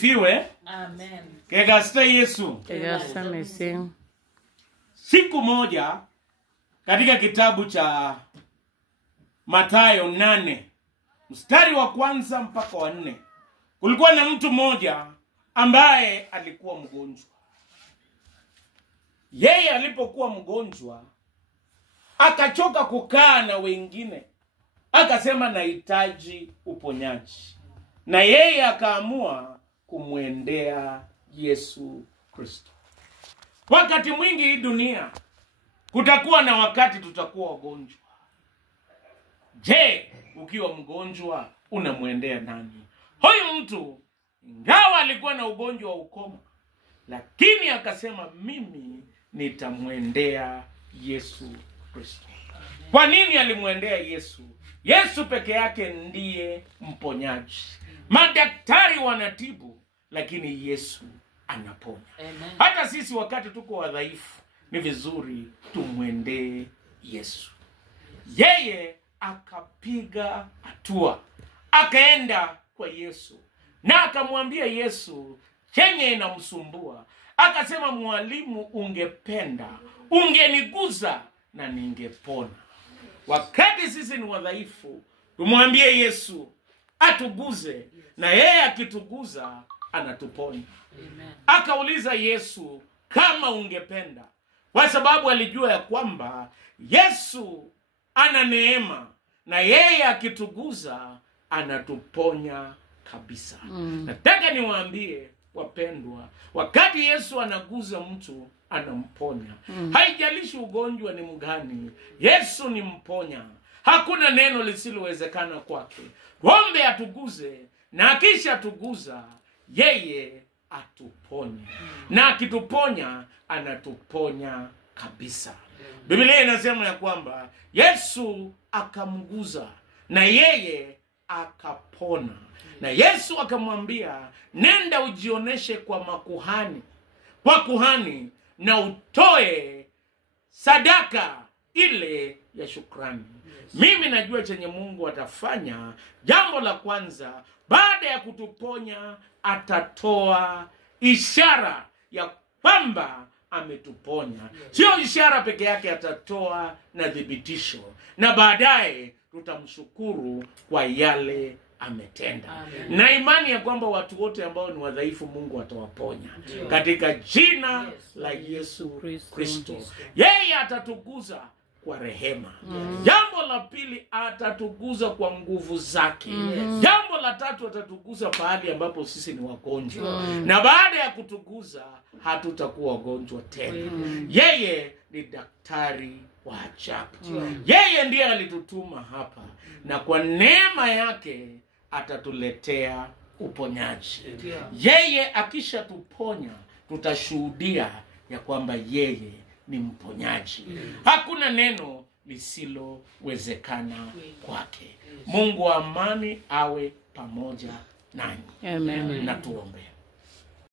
Fiwe. Amen. Kegasta Yesu. Kegasta Mesi. Siku moja katika kitabu cha Mathayo 8 mstari wa 1 mpaka wa 4, kulikuwa na mtu mmoja ambaye alikuwa mgonjwa. Yeye alipokuwa mgonjwa akachoka kukaa na wengine, akasema nahitaji uponyaji, na yeye akaamua kumwendea Yesu Kristo. Wakati mwingi hii dunia kutakuwa na wakati tutakuwa wagonjwa. Je, ukiwa mgonjwa unamwendea nani? Huyu mtu ingawa alikuwa na ugonjwa wa ukoma, lakini akasema mimi nitamwendea Yesu Kristo. Kwa nini alimwendea Yesu? Yesu peke yake ndiye mponyaji. Madaktari wanatibu, lakini Yesu anaponya. Amen. Hata sisi wakati tuko wadhaifu ni vizuri tumwendee Yesu. Yeye akapiga hatua, akaenda kwa Yesu na akamwambia Yesu chenye inamsumbua. Akasema, mwalimu, ungependa ungeniguza na ningepona. Wakati sisi ni wadhaifu, tumwambie Yesu atuguze, na yeye akituguza anatuponya. Amen. Akauliza Yesu kama ungependa, kwa sababu alijua ya kwamba Yesu ana neema, na yeye akituguza anatuponya kabisa. Nataka niwaambie wapendwa, wakati Yesu anaguza mtu anamponya. Haijalishi ugonjwa ni mgani, Yesu ni mponya. Hakuna neno lisilowezekana kwake. Tuombe atuguze, na akisha atuguza yeye atuponya. Na akituponya anatuponya kabisa. Biblia inasema ya kwamba Yesu akamguza na yeye akapona. Na Yesu akamwambia, nenda ujioneshe kwa makuhani, kwa kuhani, na utoe sadaka ile ya shukrani. Mimi najua chenye Mungu atafanya. Jambo la kwanza, baada ya kutuponya atatoa ishara ya kwamba ametuponya. Sio ishara peke yake, atatoa na thibitisho, na baadaye tutamshukuru kwa yale ametenda. Amen. Na imani ya kwamba watu wote ambao ni wadhaifu Mungu atawaponya katika jina la Yesu Kristo. Yeye atatuguza kwa rehema. Jambo la pili, atatuguza kwa nguvu zake. Jambo la tatu, atatuguza pahali ambapo sisi ni wagonjwa. Na baada ya kutuguza hatutakuwa wagonjwa tena. Yeye ni daktari wa ajabu. Yeye ndiye alitutuma hapa, na kwa neema yake atatuletea uponyaji. Yeye akisha tuponya tutashuhudia ya kwamba yeye ni mponyaji. Hakuna neno lisilowezekana kwake. Mungu wa amani awe pamoja nanyi. Amen. Na tuombe.